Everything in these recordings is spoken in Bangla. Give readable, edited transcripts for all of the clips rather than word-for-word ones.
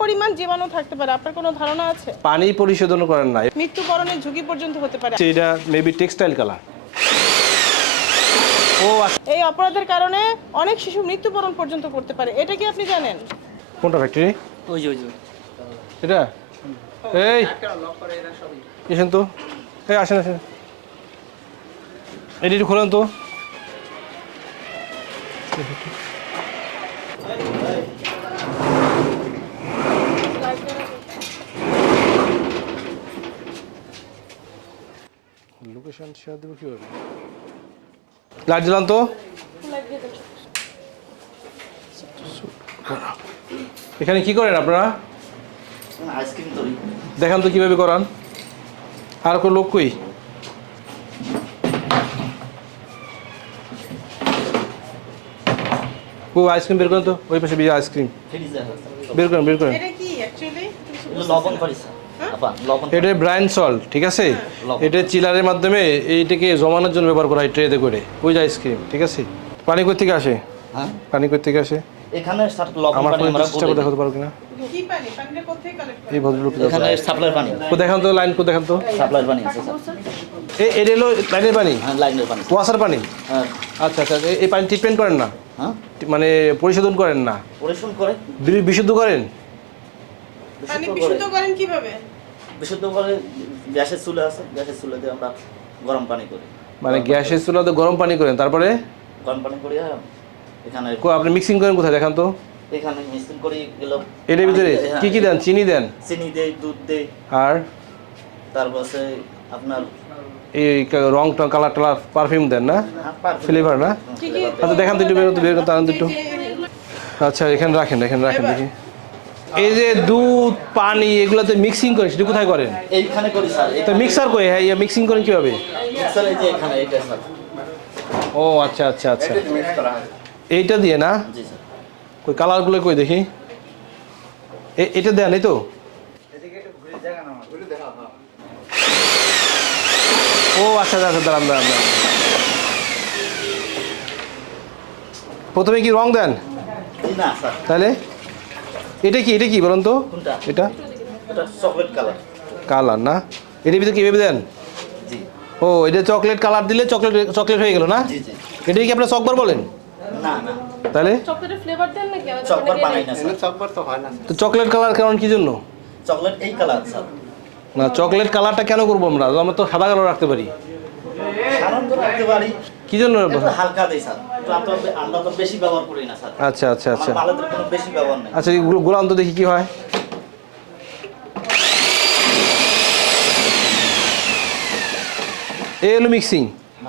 পরিমাণ জীবাণু থাকতে পারে আপনার কোনো ধারণা আছে? পানি পরিশোধন করেন না, মৃত্যুবরণের ঝুঁকি পর্যন্ত হতে পারে। এটা মেবি টেক্সটাইল কালার। ও আচ্ছা, এই অপরাধের কারণে অনেক শিশু মৃত্যুবরণ পর্যন্ত করতে পারে, এটা কি আপনি জানেন? কোনটা ফ্যাক্টরি? ওই যে এটা এই এসেন তো, এই আসেন আসেন, এটি একটু খোলেন তো। লোকেশন শেয়ার দেবো কীভাবে? লাইট জ্বালান তো। এখানে কি করেন আপনারা? আইসক্রিম তৈরি। দেখান তো কিভাবে করান। আর কোনো লোক কই? ও আইসক্রিম বের করেন তো, ওই পাশে বিয়ে আইসক্রিম বের করেন, বের করেন। এটা কি অ্যাকচুয়ালি? লবণ করিস আপা, লবণ। এটা ব্রাইন সল্ট, ঠিক আছে? এটা চিলারের মাধ্যমে এইটাকে জমানোর জন্য ব্যবহার করা হয় ট্রেতে করে। ওই যে আইসক্রিম, ঠিক আছে? পানি কই থেকে আসে? হ্যাঁ, পানি কই থেকে আসে? এখানে স্যার লবণ আমার পানি কোনো আমরা চেষ্টা করে দেখাতে পারো কিনা? কি পানি? পানিটা কোথা থেকে কালেক্ট করেন? এই ভদ্রলোক এখানে সাপ্লাই পানি, কো দেখান তো, লাইন কো দেখান তো। সাপ্লাই পানি আছে স্যার। এটা হলো লাইনের পানি, হ্যাঁ, লাইনের পানি। ওয়াসার পানি। হ্যাঁ, আচ্ছা আচ্ছা, এই পানি ট্রিটমেন্ট করেন না, হ্যাঁ, মানে পরিশোধন করেন না, পরিশোধন করে। বিশুদ্ধ করেন? পানি বিশুদ্ধ করেন কিভাবে? বিশুদ্ধ করে গ্যাসের চুলা আছে, গ্যাসের চুলাতে আমরা গরম পানি করি। মানে গ্যাসের চুলাতে গরম পানি করেন, তারপরে গরম পানি করি এখানে। আপনি মিক্সিং করেন কোথায় দেখান তো। এখানে মিক্সিং করি গেল। এর ভিতরে কি কি দেন? চিনি দেন চিনি দেই, দুধ দেই, আর তারপর আপনার এই রং টং কালার টালার পারফিউম দেন না, ফ্লেভার না? কি কি? আচ্ছা দেখান তো একটু, বের করতে আনন্দ একটু। আচ্ছা এখানে রাখেন, এখানে রাখেন দেখি। এই যে দুধ পানি এগুলোতে মিক্সিং করেন, সেটা কোথায় করেন? এইখানে করি স্যার। তো মিক্সার করে, হ্যাঁ মিক্সিং করেন কীভাবে? মিক্সার এই যে এখানে এইটা স্যার। ও আচ্ছা আচ্ছা আচ্ছা, এইটা দিয়ে না? জি স্যার। কই কালারগুলো কই দেখি। এটা দেন, এই তো। ও আচ্ছা আচ্ছা, দাঁড়ান দাঁড়ান দাঁড়ান। প্রথমে কি রং দেন? না স্যার। তাহলে এটা কি, এটা কি বলুন তো? কোনটা? এটা এটা চকলেট কালার। কালার না? এটার ভিতরে কীভাবে দেন? জি। ও এটা চকলেট কালার দিলে চকলেট চকলেট হয়ে গেল না? জি জি। এটাই কি আপনার চকবার বলেন? না না, তাহলে চকলেটের ফ্লেভার দেন নাকি? চকবার বানাই না স্যার। তো চকলেট কালার কারণ কি জন্য? চকলেট এই কালার স্যার। না চকলেট কালারটা কেন করবো আমরা? আমরা তো সাদা কালার রাখতে পারি। সাধারণ করে রাখতে পারি। কি জন্য? একটু হালকা দেই স্যার। তো আমরা তো বেশি ব্যবহার করি না স্যার। আচ্ছা আচ্ছা আচ্ছা আমার মালের কোনো বেশি ব্যবহার নেই। আচ্ছা, এইগুলো গোলাম তো দেখি কি হয়। এই হলো মিক্সিং,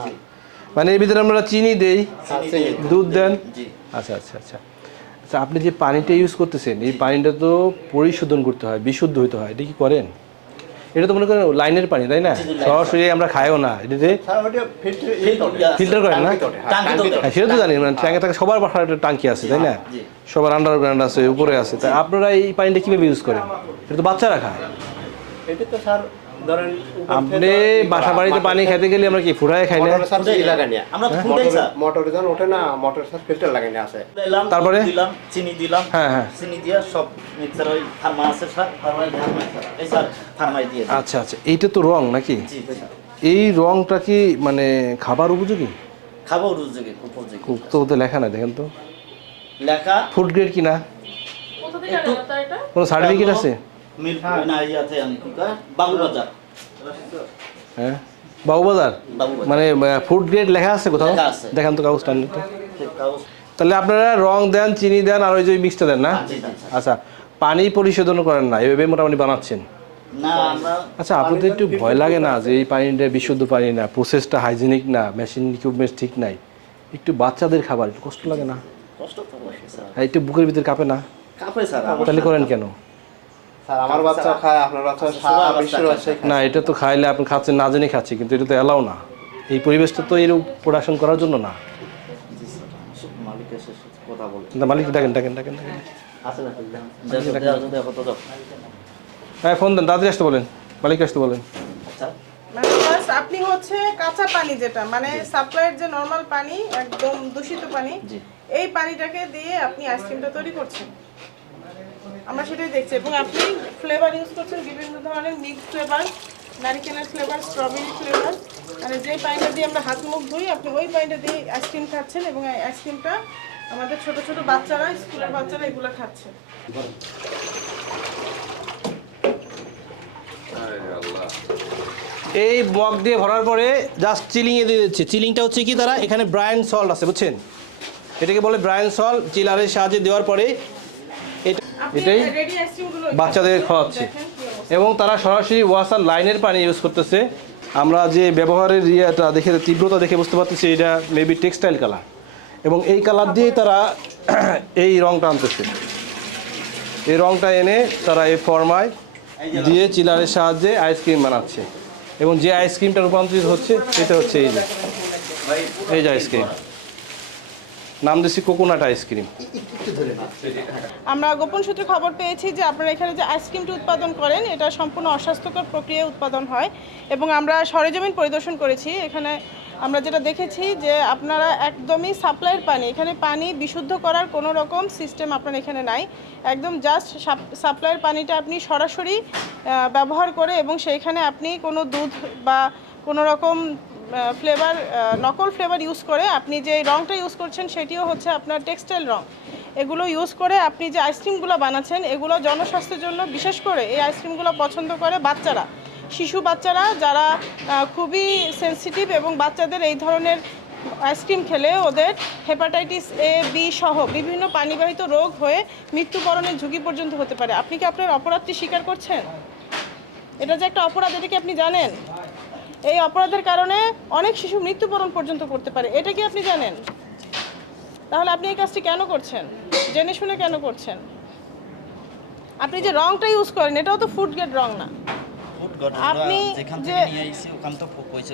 জি। মানে এর ভিতরে আমরা চিনি দেই, চিনি দেই, দুধ দেন। জি। আচ্ছা আচ্ছা আচ্ছা আচ্ছা, আপনি যে পানিটা ইউজ করতেছেন এই পানিটা তো পরিশোধন করতে হয়, বিশুদ্ধ হইতে হয়, এটা কি করেন? এটা তো মনে করেন লাইনের পানি, তাই না? সরাসরি আমরা খাইও না, এটাতে ফিল্টার করেন না? হ্যাঁ সেটা তো জানি, মানে ট্যাঙ্কে থাকে, সবার বাসায় একটা টাঙ্কি আছে, তাই না? জি। সবার আন্ডারগ্রাউন্ড আছে, উপরে আছে। তা আপনারা এই পানিটা কীভাবে ইউজ করেন? এটা তো বাচ্চারা খায়। এটা তো স্যার ধরেন আপনি বাসা বাড়িতে পানি খেতে গেলে আমরা কি ফুরায় খাই না? আমরা ফুটাই স্যার। মোটরে যখন ওঠে না, মোটর স্যার ফিল্টার লাগাই না আছে। দিলাম, তারপরে? দুধ দিলাম, চিনি দিলাম। হ্যাঁ হ্যাঁ। চিনি দিয়ে সব মিক্সার ওই ফার্মা আছে স্যার, ফার্মাই ফার্মাই স্যার। এই স্যার ফার্মাই দিয়ে দিই। আচ্ছা আচ্ছা, এইটা তো রং নাকি? জি স্যার। এই রংটা কি মানে খাবার উপযোগী? খাবার উপযোগী, উপযোগী। খুব তো ওদের লেখা না, দেখেন তো। লেখা ফুড গ্রেড কিনা? কোথা থেকে আনেন আপনারা এটা? কোনো সার্টিফিকেট আছে? মিল্ক না ইয়াতে আমি কি কয় বাবুবাজার। হ্যাঁ বাবুবাজার, বাবুবাজার। মানে ফুড গ্রেড লেখা আছে কোথাও? লেখা আছে। দেখান তো কাগজটা আনলে তো। ঠিক কাগজ। তাহলে আপনারা রং দেন, চিনি দেন, আর ওই যে মিক্সটা দেন না? জি, জি, জি। আচ্ছা, পানি পরিশোধন করেন না, এভাবে মোটামুটি বানাচ্ছেন। না আমরা আচ্ছা, আপনাদের একটু ভয় লাগে না যে এই পানিটা বিশুদ্ধ পানি না, প্রসেসটা হাইজিনিক না, মেশিন ইকুইপমেন্ট ঠিক নাই? একটু বাচ্চাদের খাবার, একটু কষ্ট লাগে না? কষ্ট তো লাগে স্যার। হ্যাঁ, একটু বুকের ভিতরে কাঁপে না? কাপে স্যার। তাহলে করেন কেন? স্যার আমার বাচ্চা খায়, আপনার বাচ্চা সারা বিশ্বের বাচ্চাই খায়। না এটা তো খাইলে আপনি খাচ্ছেন, না জেনে খাচ্ছি, কিন্তু এটা তো এলাও না। এই পরিবেশটা তো এর প্রোডাকশন করার জন্য না। জি স্যার। সব মালিকের সাথে কথা বলে। না, মালিক ডাকেন ডাকেন ডাকেন ডাকেন। আছে না? দেখো তো। হ্যাঁ ফোন দেন, তাড়াতাড়ি আসতে বলেন, মালিক আসতে বলেন। আচ্ছা। মানে প্লাস আপনি হচ্ছে কাঁচা পানি, যেটা মানে সাপ্লাইয়ের যে নরমাল পানি, একদম দূষিত পানি, জি। এই পানিটাকে দিয়ে আপনি আইসক্রিমটা তৈরি করছেন। আমরা সেটাই দেখছি। এবং আপনি ফ্লেভার ইউজ করছেন বিভিন্ন ধরনের মিক্স ফ্লেভার, নারিকেলের ফ্লেভার, স্ট্রবেরি ফ্লেভার। মানে যে পানিটা দিয়ে আমরা হাত মুখ ধুই, আপনি ওই পানিটা দিয়ে আইসক্রিম খাচ্ছেন, এবং এই আইসক্রিমটা আমাদের ছোট ছোট বাচ্চারা, স্কুলের বাচ্চারা এগুলো খাচ্ছে। এই মগ দিয়ে ভরার পরে জাস্ট চিলিংয়ে দিয়ে দিচ্ছে। চিলিংটা হচ্ছে কি, তারা এখানে ব্রায়ান সল্ট আছে, বুঝছেন? এটাকে বলে ব্রায়ান সল্ট। চিলারের সাহায্যে দেওয়ার পরে এটাই রেডি আইসক্রিমগুলো বাচ্চাদের খাওয়াচ্ছে। এবং তারা সরাসরি ওয়াসার লাইনের পানি ইউজ করতেছে। আমরা যে ব্যবহারের ইয়েটা দেখে, তীব্রতা দেখে বুঝতে পারতেছি এটা মেবি টেক্সটাইল কালার, এবং এই কালার দিয়ে তারা এই রংটা আনতেছে। এই রংটা এনে তারা এই ফর্মায় দিয়ে চিলারের সাহায্যে আইসক্রিম বানাচ্ছে। এবং যে আইসক্রিমটা রূপান্তরিত হচ্ছে সেটা হচ্ছে এই যে আইসক্রিম, নাম দিচ্ছি কোকোনাট আইসক্রিম। আমরা গোপন সূত্রে খবর পেয়েছি যে আপনারা এখানে যে আইসক্রিমটি উৎপাদন করেন এটা সম্পূর্ণ অস্বাস্থ্যকর প্রক্রিয়ায় উৎপাদন হয়, এবং আমরা সরেজমিন পরিদর্শন করেছি। এখানে আমরা যেটা দেখেছি যে আপনারা একদমই সাপ্লাইয়ের পানি, এখানে পানি বিশুদ্ধ করার কোনো রকম সিস্টেম আপনার এখানে নাই। একদম জাস্ট সাপ্লাইয়ের পানিটা আপনি সরাসরি ব্যবহার করে, এবং সেইখানে আপনি কোনো দুধ বা কোনো রকম ফ্লেভার, নকল ফ্লেভার ইউজ করে আপনি যে রঙটা ইউজ করছেন সেটিও হচ্ছে আপনার টেক্সটাইল রঙ। এগুলো ইউজ করে আপনি যে আইসক্রিমগুলো বানাচ্ছেন এগুলো জনস্বাস্থ্যের জন্য, বিশেষ করে এই আইসক্রিমগুলো পছন্দ করে বাচ্চারা, শিশু বাচ্চারা যারা খুবই সেনসিটিভ, এবং বাচ্চাদের এই ধরনের আইসক্রিম খেলে ওদের হেপাটাইটিস A, B সহ বিভিন্ন পানিবাহিত রোগ হয়ে মৃত্যুবরণের ঝুঁকি পর্যন্ত হতে পারে। আপনি কি আপনার অপরাধটি স্বীকার করছেন? এটা যে একটা অপরাধ, এটা কি আপনি জানেন? এই অপরাধের কারণে অনেক শিশু মৃত্যুবরণ পর্যন্ত করতে পারে, এটা কি আপনি জানেন? তাহলে আপনি এই কাজটি কেন করছেন? জেনে শুনে কেন করছেন? আপনি যে রংটা ইউজ করেন এটাও তো ফুড গ্রেড রং না। আপনি যে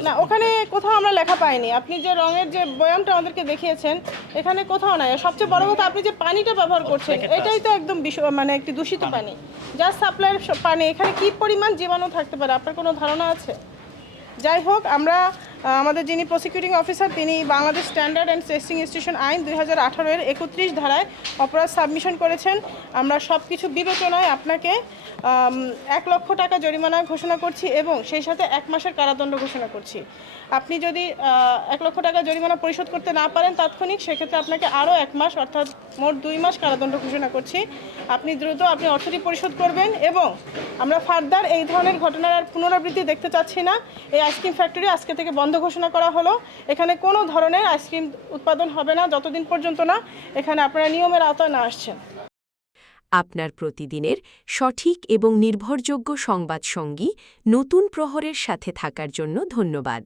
না, ওখানে কোথাও আমরা লেখা পাইনি। আপনি যে রঙের যে বয়ামটা আমাদেরকে দেখিয়েছেন এখানে কোথাও নাই। সবচেয়ে বড় কথা, আপনি যে পানিটা ব্যবহার করছেন এটাই তো একদম মানে একটি দূষিত পানি, জাস্ট সাপ্লাইয়ের পানি। এখানে কি পরিমাণ জীবাণু থাকতে পারে আপনার কোনো ধারণা আছে? যাই হোক, আমরা আমাদের যিনি প্রসিকিউটিং অফিসার তিনি Bangladesh standard and testing institution আইন 2018-এর 31 ধারায় অপরাধ সাবমিশন করেছেন। আমরা সব কিছু বিবেচনায় আপনাকে 1 লক্ষ টাকা জরিমানা ঘোষণা করছি, এবং সেই সাথে 1 মাসের কারাদণ্ড ঘোষণা করছি। আপনি যদি 1 লক্ষ টাকা জরিমানা পরিশোধ করতে না পারেন তাৎক্ষণিক, সেক্ষেত্রে আপনাকে আরও 1 মাস অর্থাৎ মোট 2 মাস কারাদণ্ড ঘোষণা করছি। আপনি দ্রুত আপনি অর্থটি পরিশোধ করবেন, এবং আমরা ফার্দার এই ধরনের ঘটনার আর পুনরাবৃত্তি দেখতে চাচ্ছি না। এই আইসক্রিম ফ্যাক্টরি আজকে থেকে বন্ধ ঘোষণা করা হলো। এখানে কোনো ধরনের আইসক্রিম উৎপাদন হবে না যতদিন পর্যন্ত না এখানে আপনারা নিয়মের আওতায় না আসছেন। আপনার প্রতিদিনের সঠিক এবং নির্ভরযোগ্য সংবাদ সঙ্গী নতুন প্রহরের সাথে থাকার জন্য ধন্যবাদ।